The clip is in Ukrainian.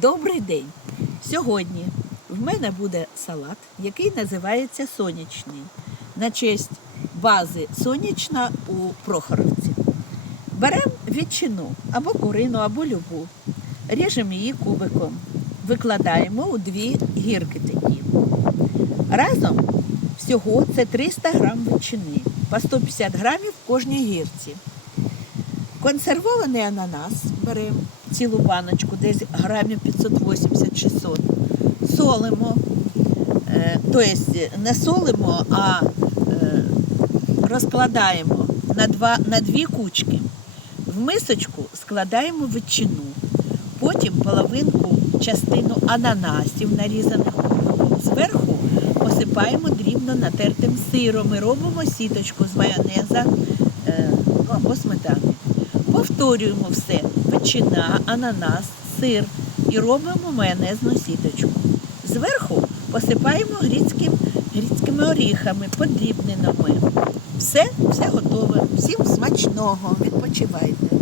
Добрий день! Сьогодні в мене буде салат, який називається сонячний, на честь бази сонячна у Прохоровці. Беремо ветчину або курину, або любу, ріжемо її кубиком, викладаємо у дві гірки такі. Разом всього це 300 грам ветчини, по 150 грамів в кожній гірці. Консервований ананас беремо цілу баночку, десь грамів 580-600. Солимо, е, тобто не солимо, а е, розкладаємо на, два, на дві кучки. В мисочку складаємо ветчину, потім половинку частину ананасів нарізаних. Зверху посипаємо дрібно натертим сиром і робимо сіточку з майонеза е, або сметани. Повторюємо все: печина, ананас, сир і робимо майонезну сіточку. Зверху посипаємо грецьким, грецькими оріхами, подрібненими. Все, все готове. Всім смачного. Відпочивайте.